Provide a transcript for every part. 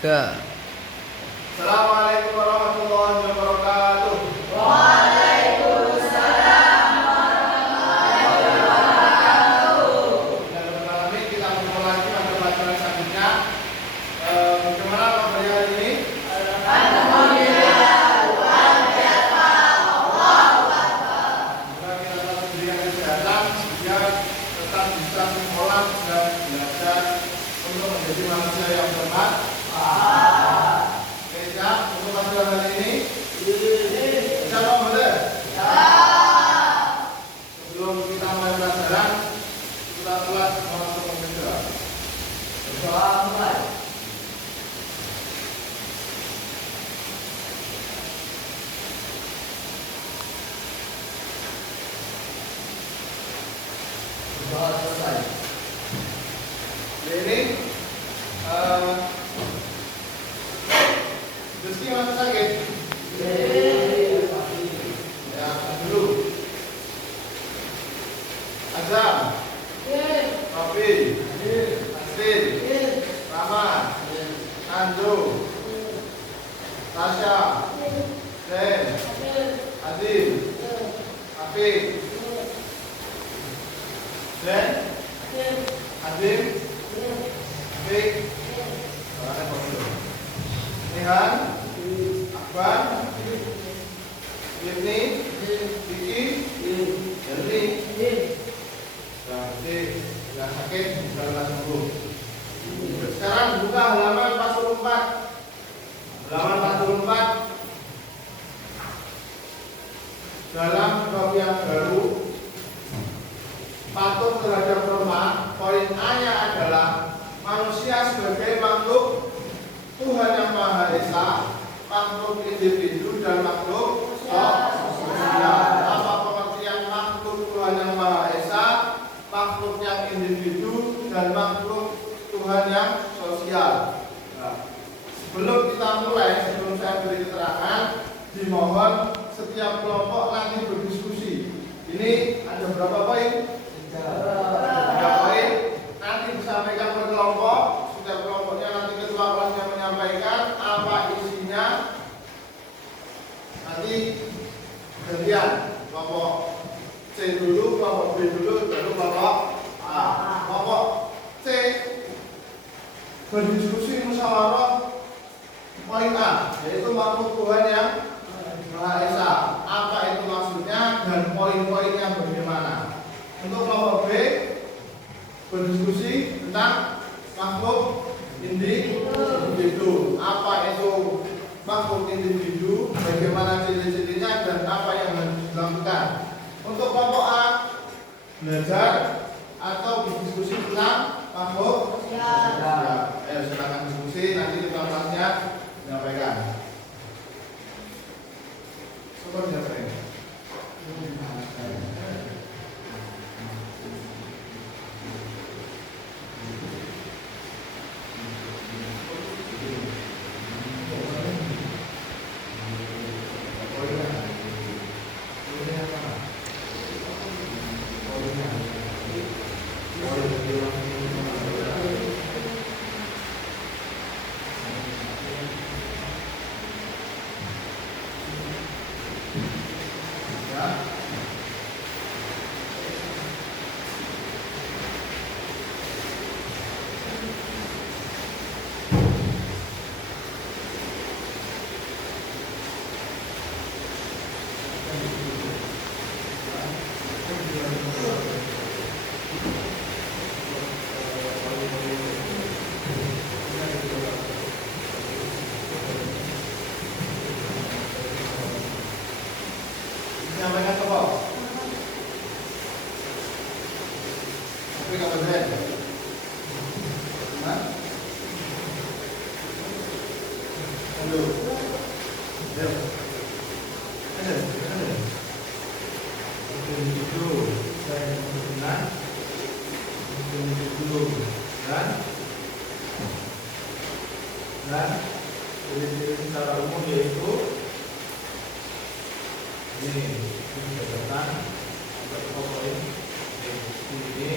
Ke. Assalamualaikum warahmatullahi wabarakatuh. Waalaikumsalam warahmatullahi wabarakatuh. Dan teman-teman kita bertemu lagi pada pelajaran selanjutnya. Bagaimana materi hari ini? Alhamdulillah, luar biasa, Allahu Akbar. Semoga kita tetap diberikan kesehatan biar tetap bisa sekolah dan belajar untuk menjadi manusia yang bermanfaat. Oke, siap untuk pelajaran hari ini? Siap Pak Model? Sebelum kita mulai pelajaran, kita kelas masuk komputer. Berdoa mulai. Berdoa selesai. Ini Rizky masih sakit? Ya, dulu. Azam, Rafi, Asil, Rama, Anjo, Tasya, Zen, Adil, Afif, Zen, Adil, Afif, Nihan, Akbar, Yitni, Kiki, Jerni. Berarti yang sakit bisa sembuh. Sekarang buka halaman 44. Halaman 44. Dalam bab yang baru, patuh terhadap norma, poin A-nya adalah manusia sebagai makhluk Tuhan yang Maha Esa, makhluk individu dan makhluk sosial. Apa pengertian makhluk Tuhan yang Maha Esa, makhluk yang individu dan makhluk Tuhan yang sosial? Nah, sebelum kita mulai, sebelum saya beri keterangan, dimohon setiap kelompok nanti berdiskusi. Ini ada berapa poin? 3 poin. Nanti disampaikan per kelompok. Setiap kelompoknya nanti ketua kelasnya menyampaikan apa isinya. Nanti gantian. Kelompok C dulu, kelompok B dulu, baru kelompok A. Kelompok C berdiskusi musyawarah poin A, yaitu makhluk Tuhan yang Maha Esa. Apa itu maksudnya dan poin-poinnya bagaimana? Untuk kelompok B berdiskusi tentang makhluk individu. Apa itu makhluk individu, bagaimana ciri-cirinya dan apa yang harus dilakukan. Untuk kelompok A belajar atau berdiskusi tentang makhluk sosial. Ayo silakan diskusi, nanti kita kelasnya menyampaikan. Seperti apa ini? Menyampaikan ke bawah. Tapi kalau saya, halo, itu saya kebetulan dulu dan ciri-ciri secara umum yaitu ini jabatan atau poin ini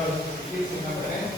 Ini sebenarnya.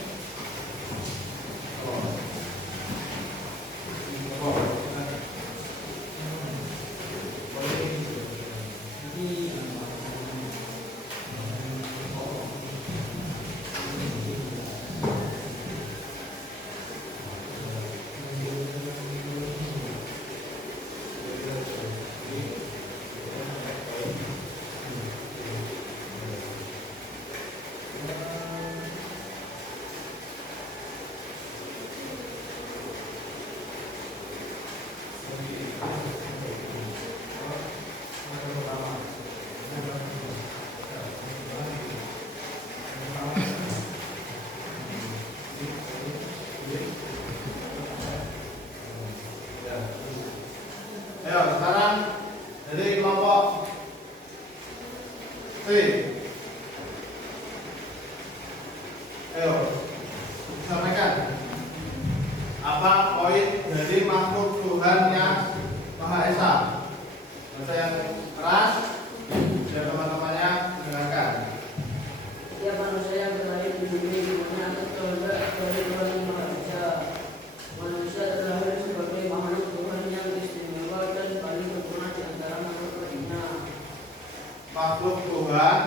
Ayo sekarang dari kelompok C. Ayo sampaikan apa poin dari makhluk Tuhan yang Maha Esa. Bahasa yang keras biar teman-temannya mendengarkan. Setiap manusia yang terlahir di bumi dimana terlahir dari Tuhan yang Maha Esa. Manusia terlahir sebagai makhluk Tuhan yang istimewa dan paling sempurna di antara makhluk lainnya. Makhluk Tuhan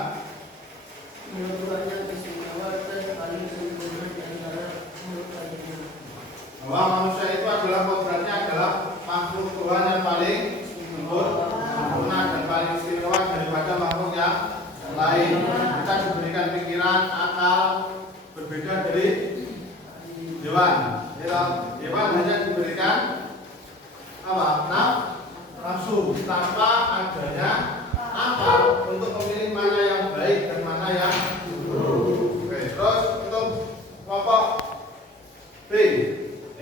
Makhluk Tuhan yang istimewa dan paling sempurna di antara makhluk lainnya. bahwa manusia itu adalah kodratnya adalah makhluk Tuhan yang paling sempurna dan paling istimewa daripada makhluk yang lain. Kita diberikan pikiran, akal berbeda dari hewan. Hewan hanya diberikan apa? Nafsu tanpa adanya akal untuk memilih mana yang baik dan mana yang buruk. Oke, terus untuk kelompok B,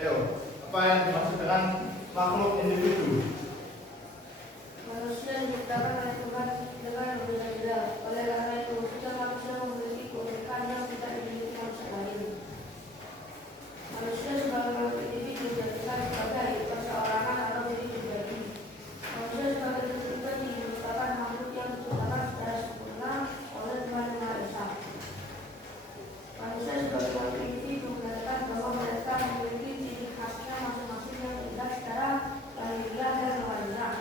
ayo, apa yang dimaksud dengan makhluk individu? Manusia diciptakan oleh Tuhan dengan berbeda-beda. Oleh karena itu, setiap manusia memiliki keunikan yang tidak dimiliki manusia lain. Manusia sebagai makhluk individu dijadikan sebagai perseorangan atau diri pribadi. Manusia sebagai diri pribadi merupakan makhluk yang diciptakan secara sempurna oleh Tuhan Yang Maha Esa. Manusia sebagai makhluk individu menyatakan bahwa mereka memiliki ciri khasnya masing-masing yang indah secara lahiriah dan rohaniah.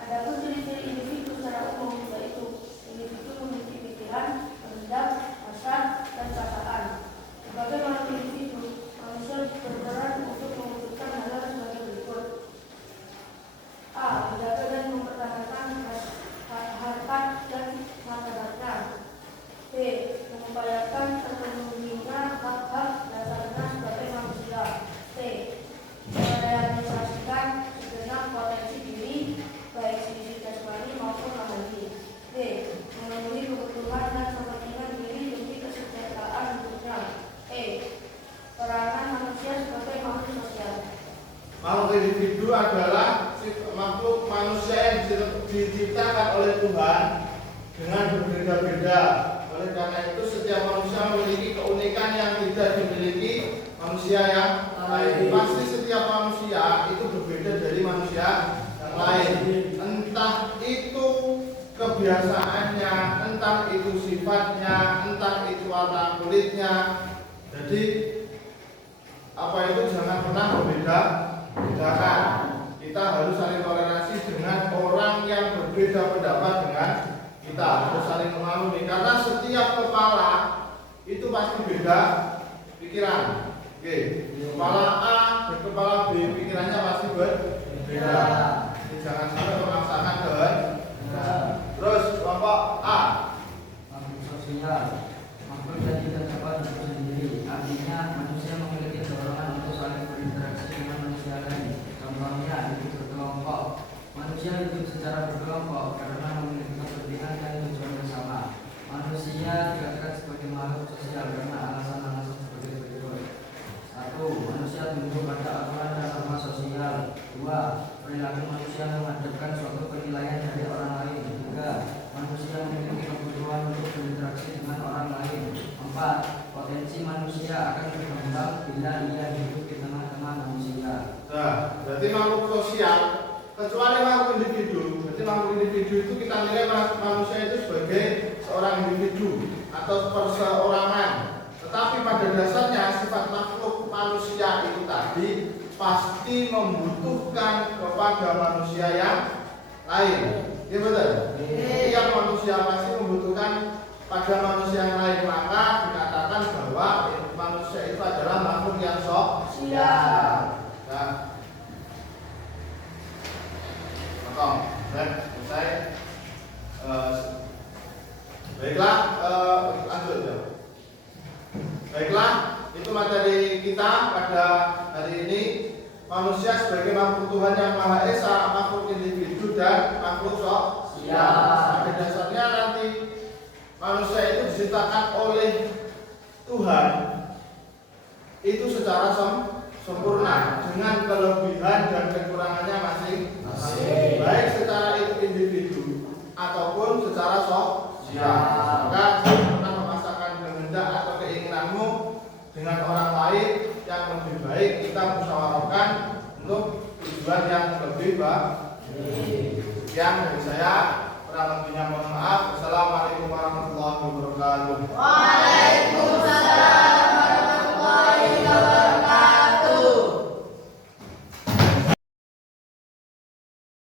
Adapun ciri-ciri individu secara umum yaitu individu memiliki pikiran, kehendak, hasrat, dan perasaan. Sebagai makhluk individu, manusia berperan untuk mewujudkan hal-hal sebagai berikut: A. Menjaga dan mempertahankan harkat dan martabatnya. B. Mengupayakan terpenuhinya hak-hak dasarnya sebagai manusia. C. Merealisasikan segenap potensi diri baik sisi jasmani maupun rohani. D. Memenuhi kebutuhan dan kepentingan diri demi kesejahteraan hidupnya. E. Peranan manusia sebagai makhluk sosial. Makhluk individu adalah makhluk manusia yang diciptakan oleh Tuhan dengan berbeda-beda. Oleh karena itu setiap manusia memiliki keunikan yang tidak dimiliki manusia yang lain. Pasti setiap manusia itu berbeda dari manusia yang lain. Entah itu kebiasaannya, entah itu sifatnya, entah itu warna kulitnya. Jadi apa itu jangan pernah bedakan. Kita harus saling toleransi dengan orang yang berbeda pendapat dengan kita. Harus saling memaklumi karena setiap kepala itu pasti beda pikiran. Oke, kepala A dan kepala B pikirannya pasti berbeda. Jadi jangan sampai memaksakan kehendak. Terus kelompok A. Makhluk sosial. Makhluk yang tidak dapat hidup sendiri. Artinya manusia memiliki dorongan untuk saling berinteraksi dengan manusia lain. Contohnya hidup berkelompok. Manusia hidup secara berkelompok karena memiliki kepentingan dan tujuan bersama. Manusia dikatakan sebagai makhluk sosial karena alasan-alasan sebagai berikut. 1. Manusia tunduk pada aturan dan norma sosial. 2. Perilaku manusia menghadapkan suatu penilaian dari orang lain. 3. Manusia memiliki kebutuhan untuk berinteraksi dengan orang lain. 4. Potensi manusia akan berkembang bila ia hidup di tengah-tengah manusia. Nah, berarti makhluk sosial kecuali makhluk individu. Berarti makhluk individu itu kita nilai manusia itu sebagai seorang individu atau perseorangan. Tetapi pada dasarnya sifat makhluk manusia itu tadi pasti membutuhkan kepada manusia yang lain. Iya betul? Setiap manusia pasti membutuhkan pada manusia yang lain. Maka dikatakan bahwa manusia itu adalah makhluk yang sosial. Nah, potong. Selesai. Baiklah, lanjut ya. Baiklah, itu materi kita pada hari ini. Manusia sebagai makhluk Tuhan yang Maha Esa, makhluk individu dan makhluk sosial. Pada dasarnya nanti manusia itu diciptakan oleh Tuhan itu secara sempurna dengan kelebihan dan kekurangannya masing-masing, baik secara individu ataupun secara sosial. Maka jangan pernah memaksakan kehendak atau keinginanmu dengan orang lain. Yang lebih baik kita musyawarahkan untuk tujuan yang lebih baik. Sekian dari saya, kurang lebihnya mohon maaf. Wassalamualaikum warahmatullahi wabarakatuh. Waalaikumsalam.